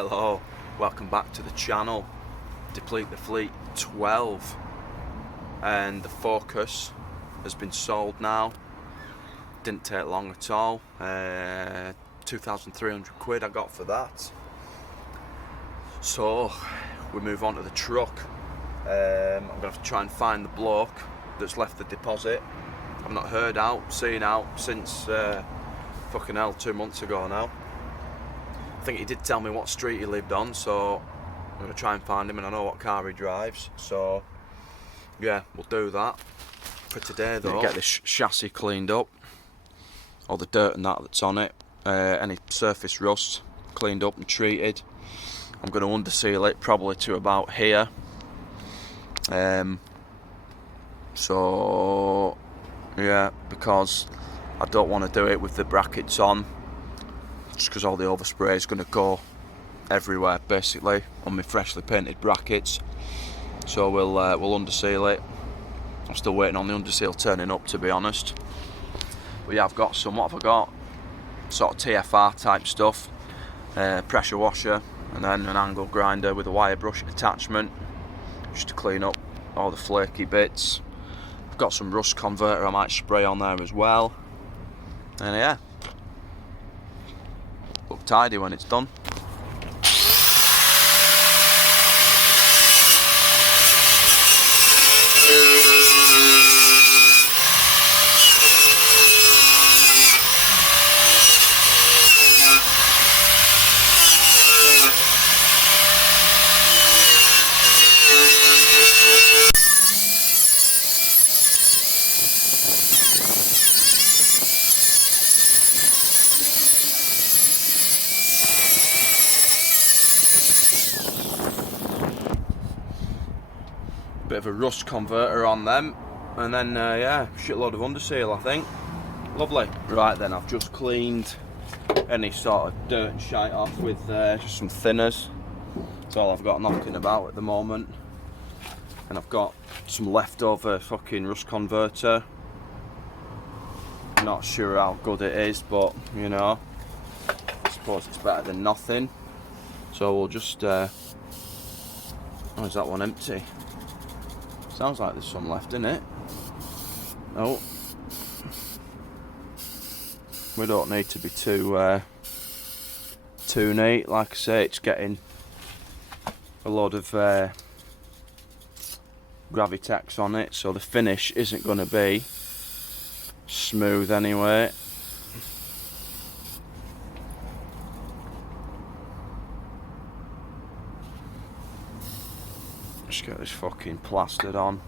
Hello, welcome back to the channel. Deplete the Fleet 12, and the Focus has been sold now. Didn't take long at all. 2,300 quid I got for that. So we move on to the truck. I'm gonna have to try and find the bloke that's left the deposit. I've not seen out since fucking hell, 2 months ago now. I think he did tell me what street he lived on, so I'm going to try and find him, and I know what car he drives, so yeah, we'll do that. For today though, get this chassis cleaned up, all the dirt and that's on it, any surface rust cleaned up and treated. I'm going to underseal it probably to about here. So yeah, because I don't want to do it with the brackets on, just because all the overspray is going to go everywhere basically on my freshly painted brackets. So we'll underseal it. I'm still waiting on the underseal turning up, to be honest. But yeah, I've got some, what have I got? Sort of TFR type stuff, pressure washer, and then an angle grinder with a wire brush attachment, just to clean up all the flaky bits. I've got some rust converter I might spray on there as well, and yeah, look tidy when it's done. Bit of a rust converter on them, and then yeah, shitload of underseal, I think. Lovely. Right then, I've just cleaned any sort of dirt and shite off with just some thinners. That's all I've got knocking about at the moment. And I've got some leftover fucking rust converter. Not sure how good it is, but you know, I suppose it's better than nothing. So we'll just oh, is that one empty? Sounds like there's some left in it. Oh, we don't need to be too neat. Like I say, it's getting a lot of Gravitex on it, so the finish isn't going to be smooth anyway. Just get this fucking plastered on.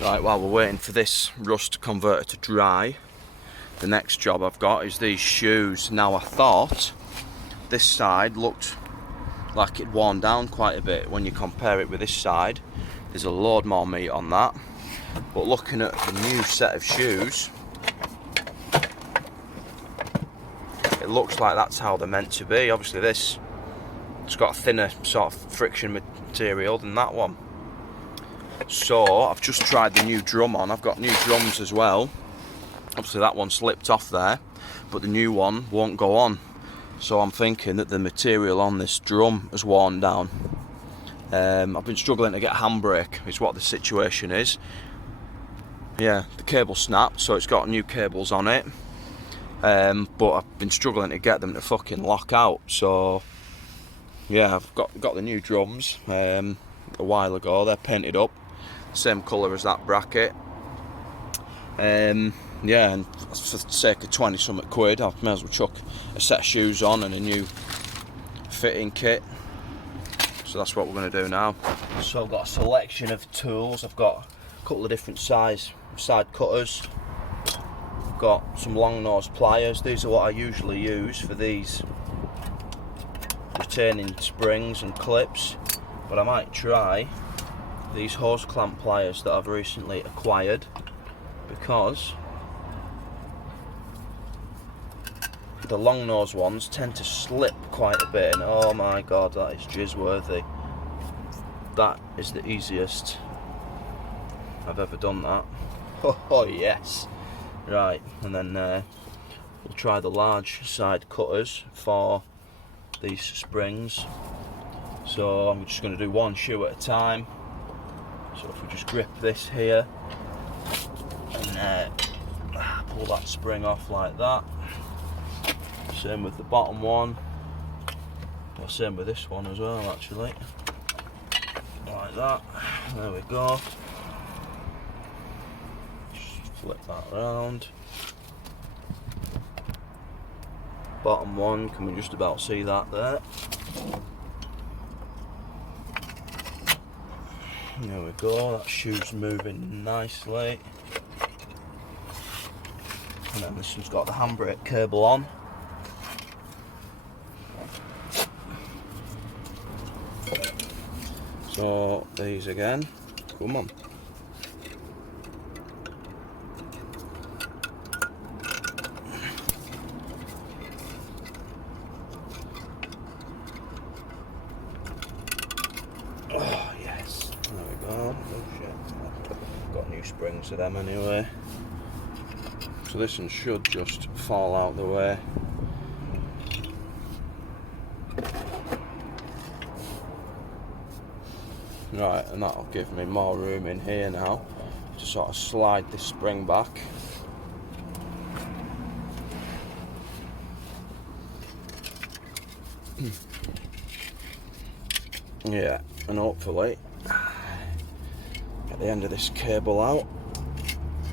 Right, while we're waiting for this rust converter to dry, the next job I've got is these shoes. Now, I thought this side looked like it'd worn down quite a bit. When you compare it with this side, there's a load more meat on that. But looking at the new set of shoes, it looks like that's how they're meant to be. Obviously this, it's got a thinner sort of friction material than that one. So I've just tried the new drum on. I've got new drums as well. Obviously that one slipped off there, but the new one won't go on. So I'm thinking that the material on this drum has worn down. I've been struggling to get a handbrake, is what the situation is. Yeah, the cable snapped, so it's got new cables on it. But I've been struggling to get them to fucking lock out. So yeah, I've got the new drums a while ago. They're painted up, same colour as that bracket. Yeah, and for the sake of 20 something quid, I may as well chuck a set of shoes on and a new fitting kit. So that's what we're going to do now. So I've got a selection of tools. I've got a couple of different size side cutters. I've got some long nose pliers. These are what I usually use for these retaining springs and clips, but I might try these hose clamp pliers that I've recently acquired, because the long nose ones tend to slip quite a bit, and oh my god, that is jizz worthy. That is the easiest I've ever done that. Oh yes. Right, and then we'll try the large side cutters for these springs. So I'm just going to do one shoe at a time. So if we just grip this here and pull that spring off like that. Same with the bottom one. Well, same with this one as well, actually. Like that. There we go. Just flip that around. Bottom one, can we just about see that there? There we go, that shoe's moving nicely. And then this one's got the handbrake cable on. So these again, come on. Oh yes, there we go. Oh shit, got new springs to them anyway. So this one should just fall out the way. Right, and that'll give me more room in here now to sort of slide this spring back. Yeah, and hopefully get the end of this cable out.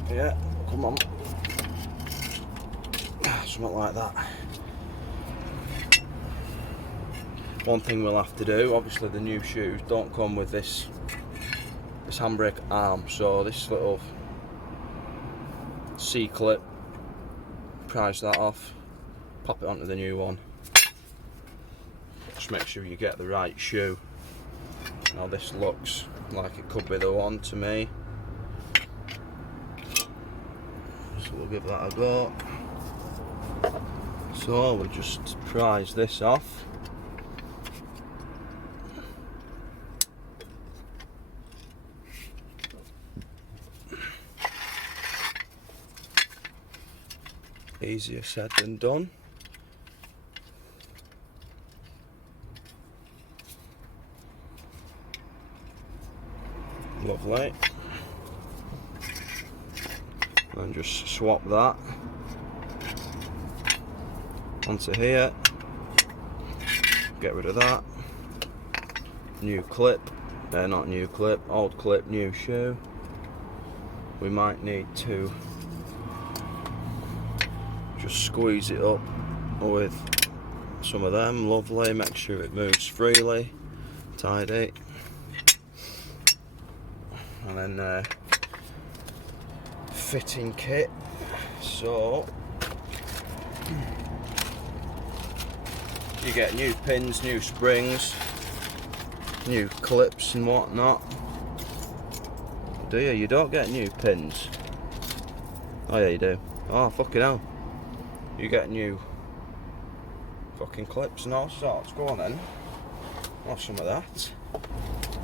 Yeah, come on. Something like that. One thing we'll have to do, obviously the new shoes don't come with this handbrake arm, so this little C-clip, prise that off, pop it onto the new one. Just make sure you get the right shoe. Now this looks like it could be the one to me, so we'll give that a go. So we'll just prise this off. Easier said than done. Lovely. And just swap that onto here. Get rid of that. New clip. Not new clip. Old clip, new shoe. We might need to just squeeze it up with some of them. Lovely. Make sure it moves freely. Tidy. And then fitting kit. So you get new pins, new springs, new clips and whatnot. Do you? You don't get new pins. Oh yeah, you do. Oh fucking hell. You get new fucking clips and all sorts. Go on then. Have some of that.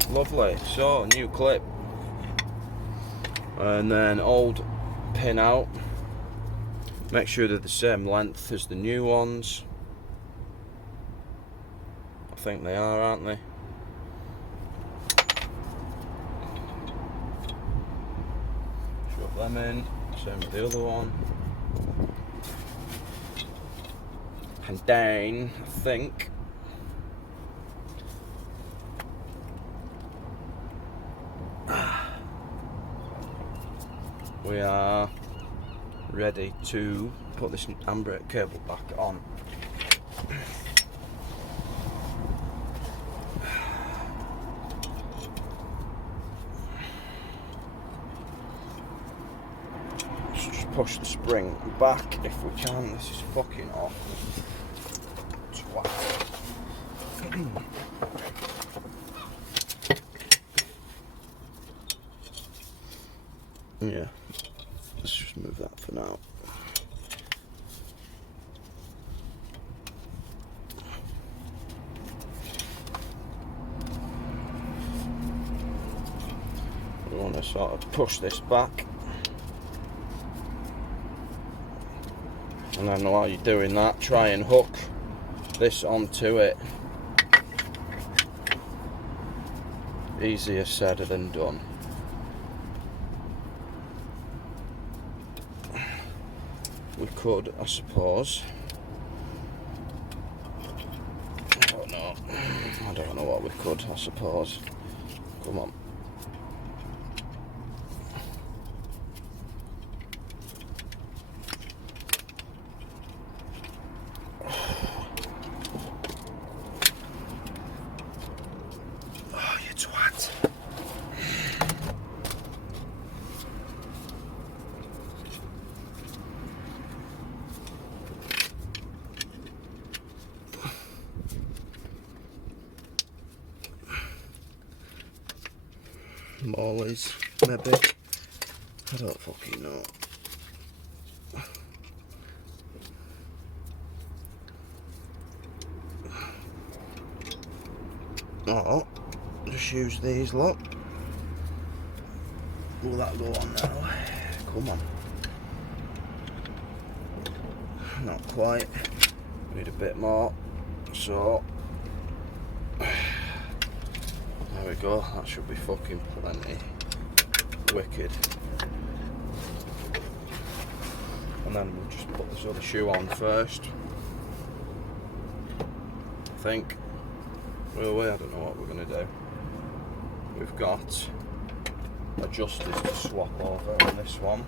Lovely. So new clip. And then old pin out. Make sure they're the same length as the new ones. I think they are, aren't they? Shove them in. Same with the other one. And then I think we are ready to put this handbrake cable back on. Let's just push the spring back if we can. This is fucking off. Twat. Yeah, let's just move that for now. We want to sort of push this back, and then while you're doing that, try and hook this onto it. easier said than done. We could, I suppose. I don't know. I don't know what we could, I suppose. Come on. Oh, you twat. Mollies, maybe. I don't fucking know. Oh, just use these lot. Will that go on now? Come on. Not quite. Need a bit more. So there we go. That should be fucking plenty. Wicked. And then we'll just put this other shoe on first. I think. Well, I don't know what we're going to do. We've got adjusters to swap over on this one.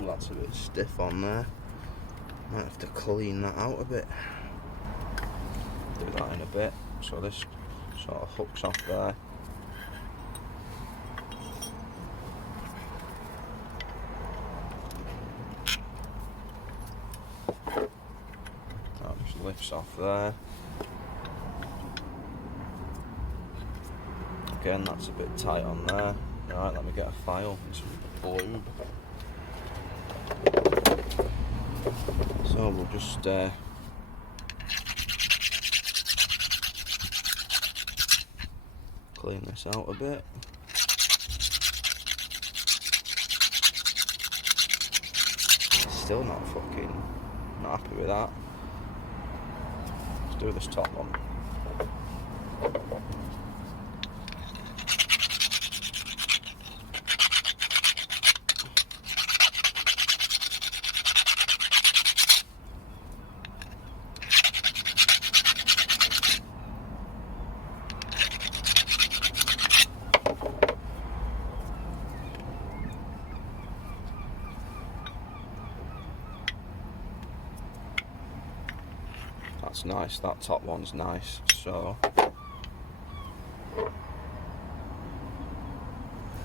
That's a bit stiff on there. Might have to clean that out a bit. Do that in a bit. So this sort of hooks off there. That just lifts off there. Again, that's a bit tight on there. Right, let me get a file and some lube. So we'll just clean this out a bit. Still not happy with that. Let's do this top one. That's nice, that top one's nice. So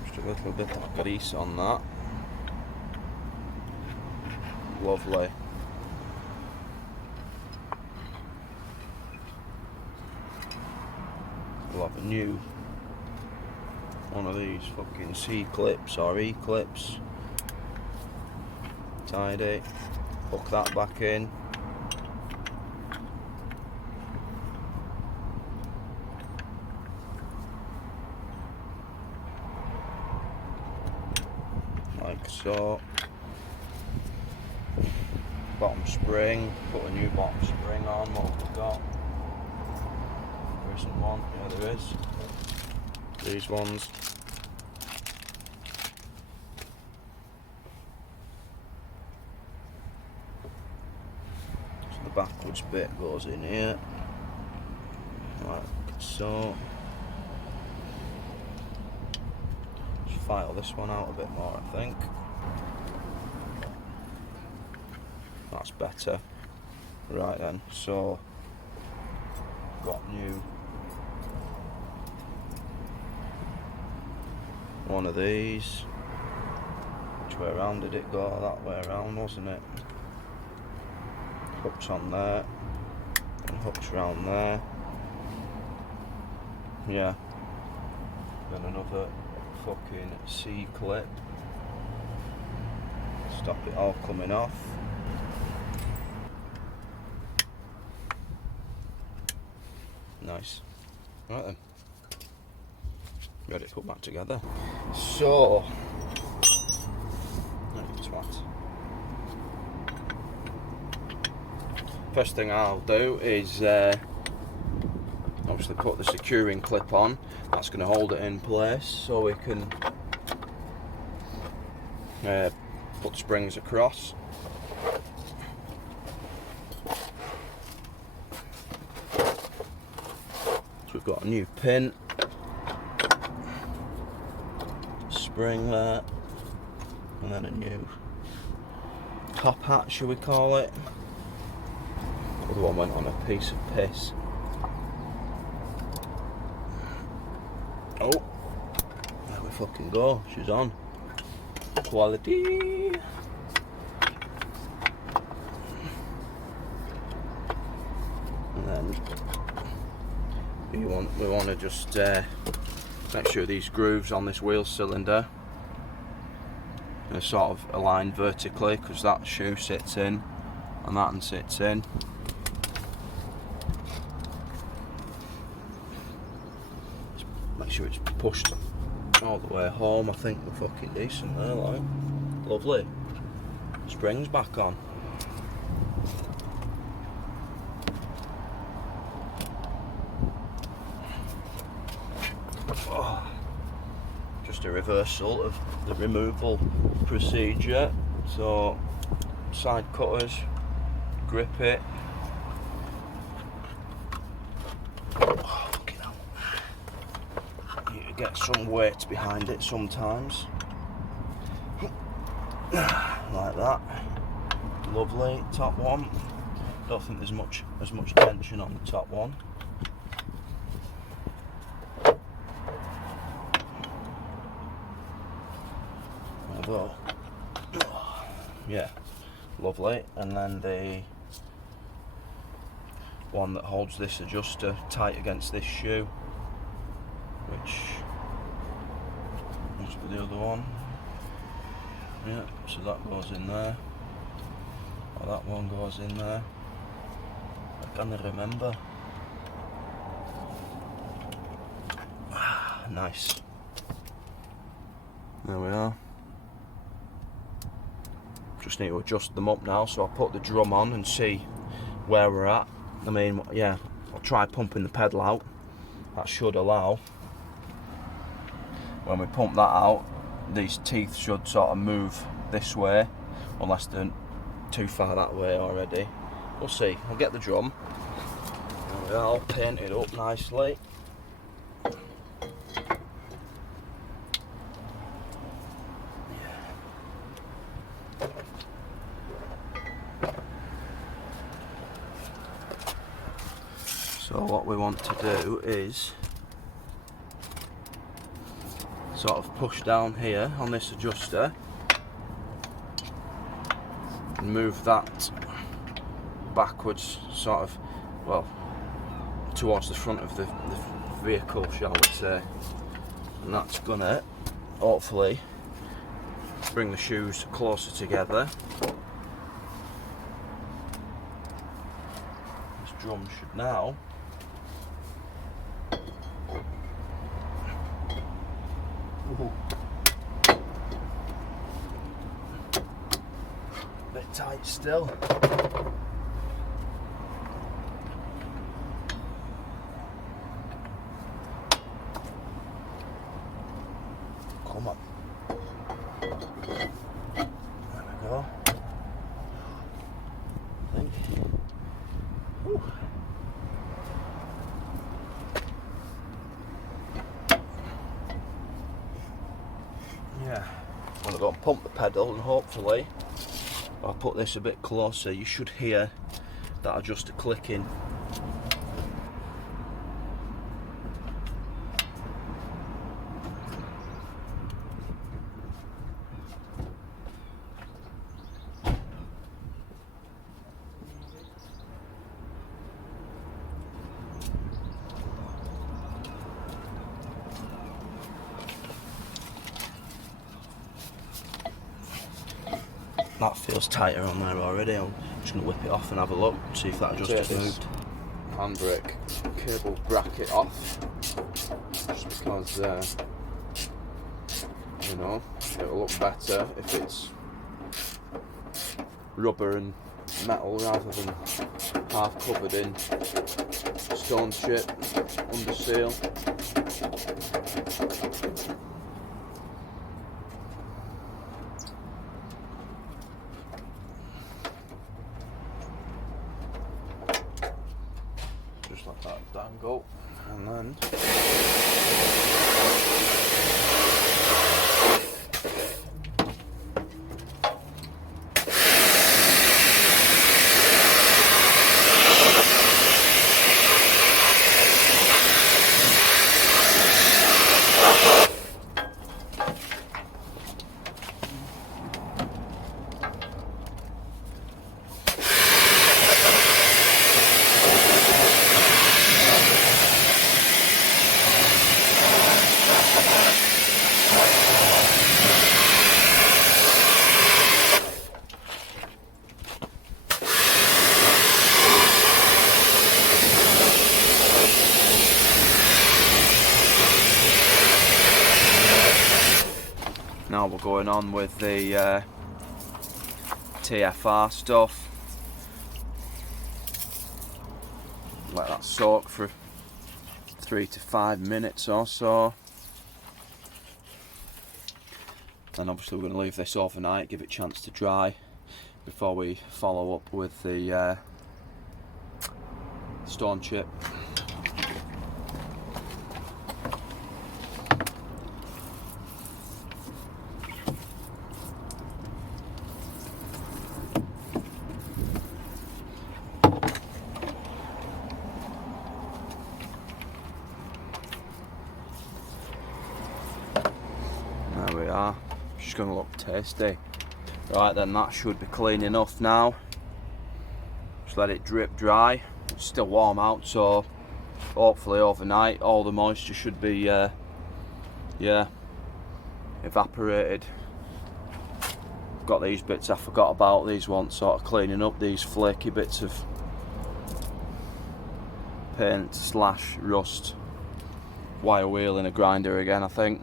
just a little bit of grease on that. Lovely. We'll have a new one of these fucking C clips or E clips. Tidy. Hook that back in. Like so. Bottom spring, put a new bottom spring on. What have we got? There isn't one. Yeah, there is. These ones. So the backwards bit goes in here. Like so. File this one out a bit more, I think. That's better. Right then, so got new one of these. Which way around did it go? That way around, wasn't it? Hooks on there, and hooks around there. Yeah. Then another fucking C-clip. Stop it all coming off. Nice. Right then. Ready to put back together. So, first thing I'll do is obviously put the securing clip on. That's going to hold it in place so we can put springs across. So we've got a new pin, spring there, and then a new top hat, should we call it. The other one went on a piece of piss. Oh, there we fucking go, she's on. Quality. And then we want to just make sure these grooves on this wheel cylinder are sort of aligned vertically, because that shoe sits in and that one sits in. Just make sure it's pushed all the way home. I think we're fucking decent there, like. Lovely. Springs back on. Oh. Just a reversal of the removal procedure. So, side cutters, grip it. Oh, fucking hell. You get some weight behind it sometimes. Like that. Lovely. Top one. Don't think there's as much tension on the top one. Although, yeah, lovely. And then the one that holds this adjuster tight against this shoe, which must be the other one. Yeah, so that goes in there, or that one goes in there. I can't remember. Nice. There we are. Just need to adjust them up now, so I'll put the drum on and see where we're at. I mean, yeah, I'll try pumping the pedal out. That should allow. When we pump that out, these teeth should sort of move this way, unless they're too far that way already. We'll see. I'll get the drum. There we are, I'll paint it up nicely. So what we want to do is sort of push down here on this adjuster and move that backwards, sort of, well, towards the front of the vehicle, shall we say. And that's gonna hopefully bring the shoes closer together. This drum should now bit tight still. Come on. There we go. I think. Whew. Yeah. I'm going to go and pump the pedal, and hopefully I'll put this a bit closer. You should hear that adjuster clicking. That feels tighter on there already. I'm just going to whip it off and have a look, see if that just moved. Handbrake cable bracket off, just because you know, it'll look better if it's rubber and metal rather than half covered in stone chip under seal. Just let that dangle, and then now we're going on with the TFR stuff. Let that soak for 3 to 5 minutes or so. Then obviously we're going to leave this overnight, give it a chance to dry before we follow up with the stone chip. There we are, just going to look tasty. Right then, that should be clean enough now. Just let it drip dry. It's still warm out, so hopefully overnight all the moisture should be yeah, evaporated. Got these bits I forgot about, these ones sort of cleaning up, these flaky bits of paint slash rust. Wire wheel in a grinder again, I think.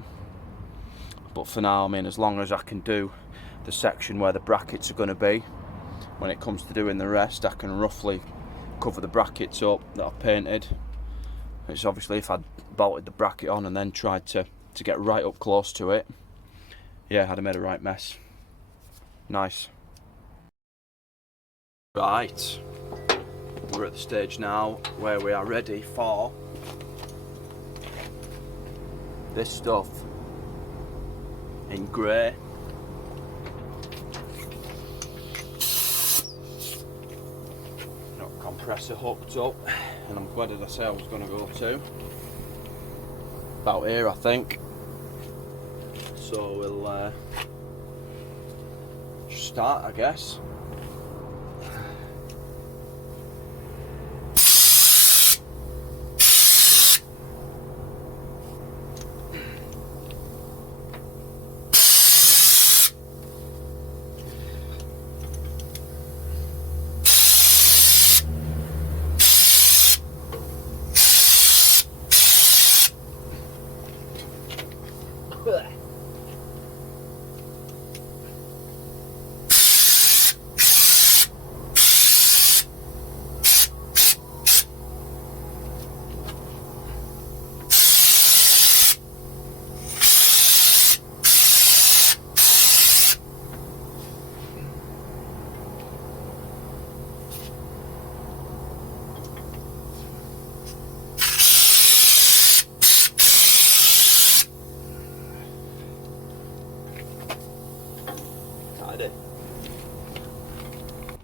But for now, I mean, as long as I can do the section where the brackets are going to be, when it comes to doing the rest, I can roughly cover the brackets up that I've painted. It's obviously if I'd bolted the bracket on and then tried to get right up close to it, yeah, I'd have made a right mess. Nice. Right, we're at the stage now where we are ready for this stuff in grey. Got compressor hooked up, and where did I say I was going to go to? About here, I think. So we'll just start, I guess.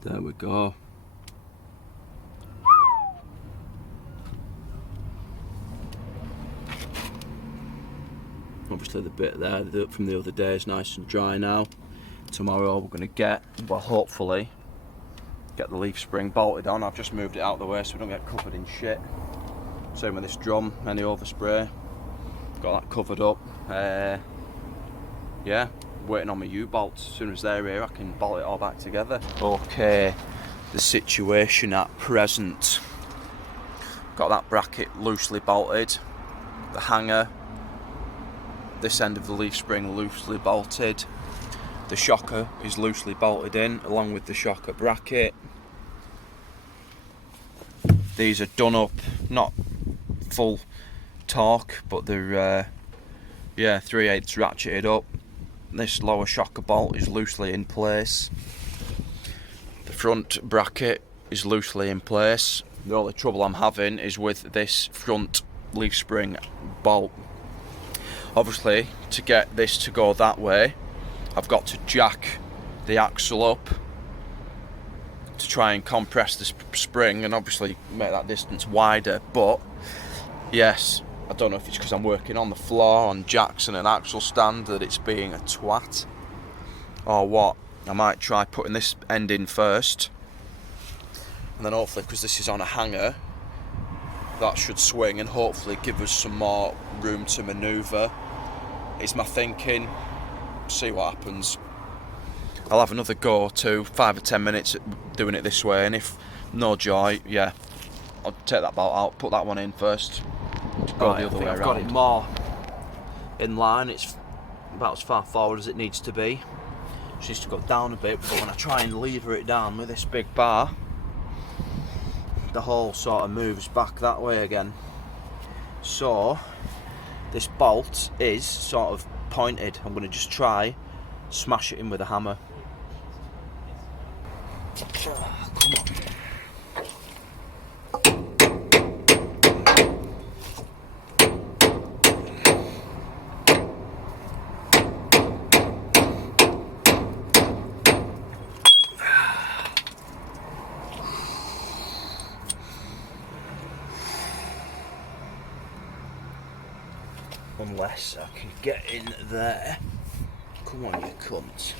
There we go. Obviously the bit there from the other day is nice and dry now. Tomorrow we're going to hopefully get the leaf spring bolted on. I've just moved it out of the way so we don't get covered in shit. Same with this drum, any overspray. Got that covered up. Yeah, waiting on my U-bolts. As soon as they're here, I can bolt it all back together. Okay, the situation at present. Got that bracket loosely bolted, the hanger, this end of the leaf spring loosely bolted, the shocker is loosely bolted in along with the shocker bracket. These are done up, not full torque, but they're 3/8 ratcheted up. This lower shocker bolt is loosely in place. The front bracket is loosely in place. The only trouble I'm having is with this front leaf spring bolt. Obviously, to get this to go that way, I've got to jack the axle up to try and compress the spring and obviously make that distance wider. But yes, I don't know if it's because I'm working on the floor on jacks and an axle stand that it's being a twat or what. I might try putting this end in first, and then hopefully, because this is on a hanger, that should swing and hopefully give us some more room to manoeuvre, is my thinking. See what happens. I'll have another go to 5 or 10 minutes at doing it this way, and if no joy, yeah, I'll take that bolt out, put that one in first, go the other way around. I've got it more in line. It's about as far forward as it needs to be. Just needs to go down a bit, but when I try and lever it down with this big bar, the hole sort of moves back that way again. So this bolt is sort of pointed. I'm going to just try smash it in with a hammer. Come on. Unless I can get in there. Come on, you cunt.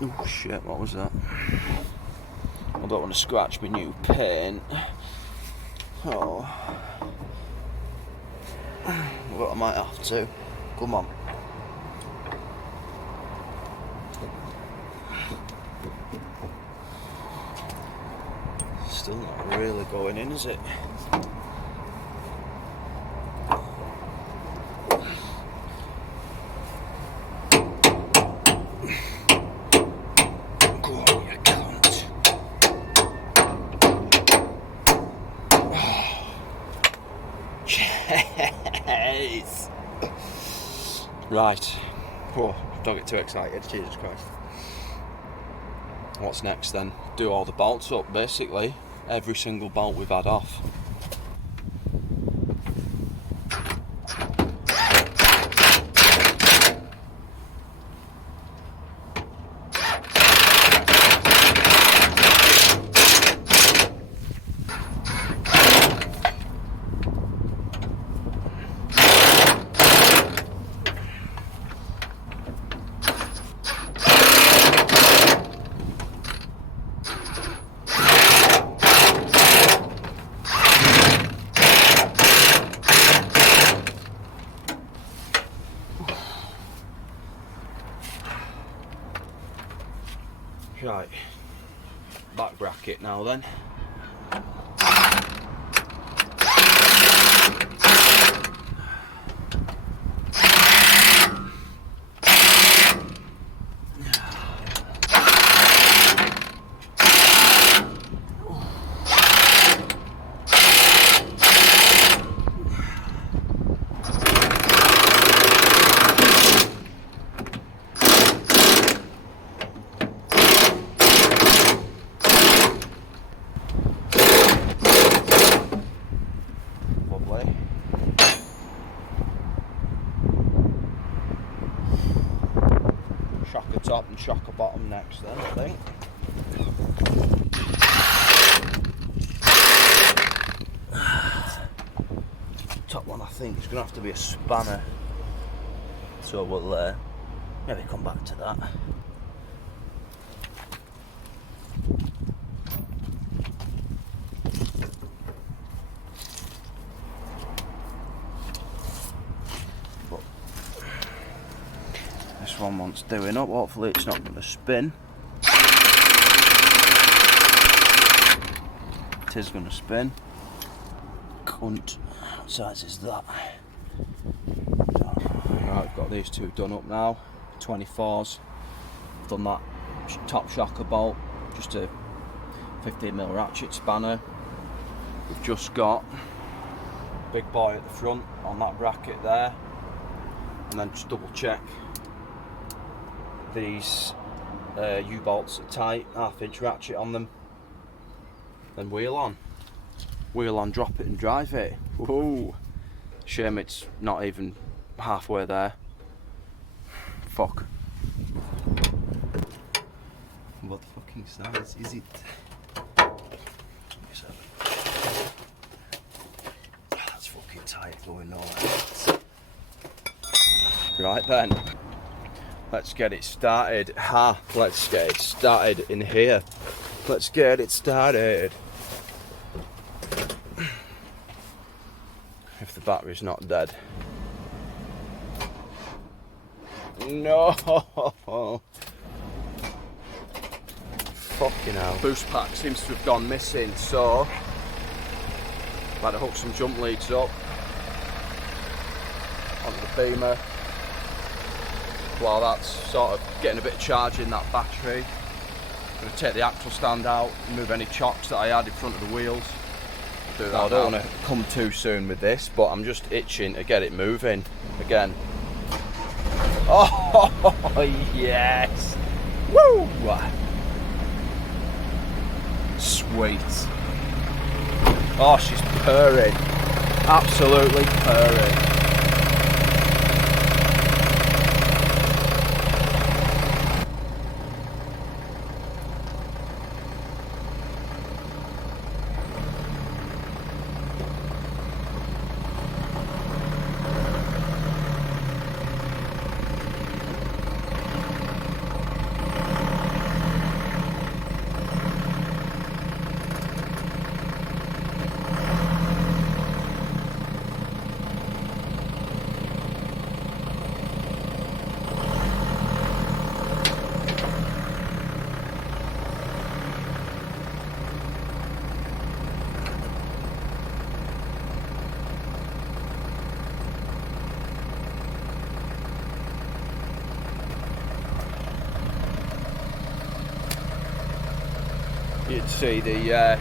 Oh shit, what was that? I don't want to scratch my new paint. Oh. Well, I might have to. Come on. Still not really going in, is it? Yes! Right. Oh, don't get too excited, Jesus Christ. What's next then? Do all the bolts up, basically. Every single bolt we've had off. Right, back bracket now then. Shocker top and shocker bottom next then, I think. Top one I think is going to have to be a spanner, so we'll maybe come back to that. this one wants doing up. Hopefully it's not going to spin. It is going to spin. Cunt. What size is that? Right, I've got these two done up now. 24s. I've done that top shocker bolt. Just a 15mm ratchet spanner. We've just got big boy at the front on that bracket there. And then just double check these U-bolts are tight, 1/2 ratchet on them. Then wheel on, drop it and drive it. Whoa! Shame it's not even halfway there. Fuck. What fucking size is it? That's fucking tight going on. Right then, let's get it started. Let's get it started in here. Let's get it started. If the battery's not dead. No! Fucking hell. Boost pack seems to have gone missing, so I've had to hook some jump leads up onto the beamer. While that's sort of getting a bit of charge in that battery, I'm going to take the axle stand out and move any chocks that I had in front of the wheels. I don't want to come too soon with this, but I'm just itching to get it moving again. Oh yes! Woo! Sweet. Oh, she's purring. Absolutely purring. You'd see the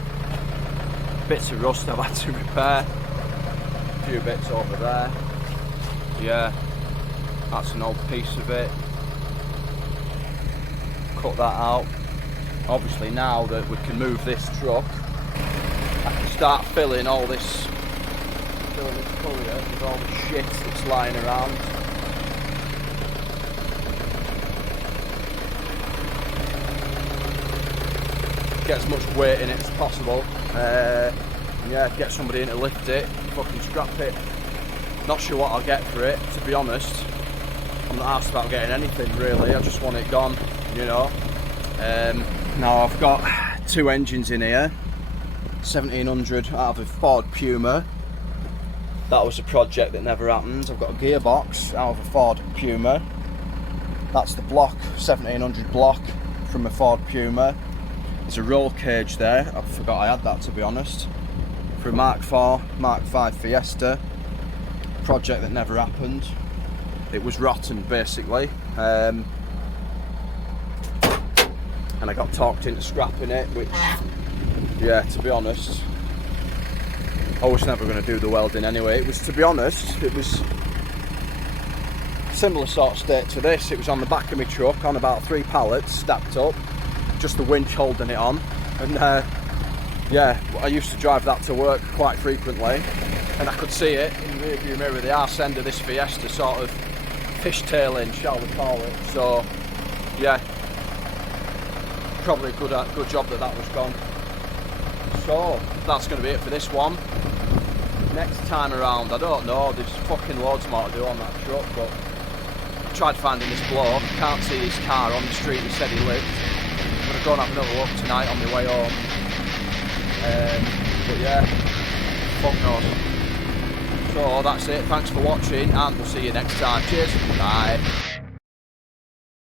bits of rust I've had to repair. A few bits over there. Yeah, that's an old piece of it. Cut that out. Obviously now that we can move this truck, I can start filling this courier with all the shit that's lying around. Get as much weight in it as possible. Yeah, get somebody in to lift it, fucking scrap it. Not sure what I'll get for it, to be honest. I'm not asked about getting anything really, I just want it gone, you know. Now I've got two engines in here, 1700 out of a Ford Puma. That was a project that never happened. I've got a gearbox out of a Ford Puma. That's the block, 1700 block from a Ford Puma. There's a roll cage there, I forgot I had that to be honest. For a Mark 5 Fiesta. Project that never happened. It was rotten basically. And I got talked into scrapping it, which, yeah, to be honest, I was never going to do the welding anyway. It was, to be honest, it was a similar sort of state to this. It was on the back of my truck on about 3 pallets stacked up. Just the winch holding it on, and yeah, I used to drive that to work quite frequently, and I could see it in the rearview mirror, the arse end of this Fiesta sort of fishtailing, shall we call it. So yeah, probably a good job that was gone. So that's going to be it for this one. Next time around, I don't know, there's fucking loads more to do on that truck, but I tried finding this bloke, can't see his car on the street he said he lived. I'm going to go and have another look tonight on my way home. But yeah, fuck knows. So that's it, thanks for watching and we'll see you next time. Cheers, bye.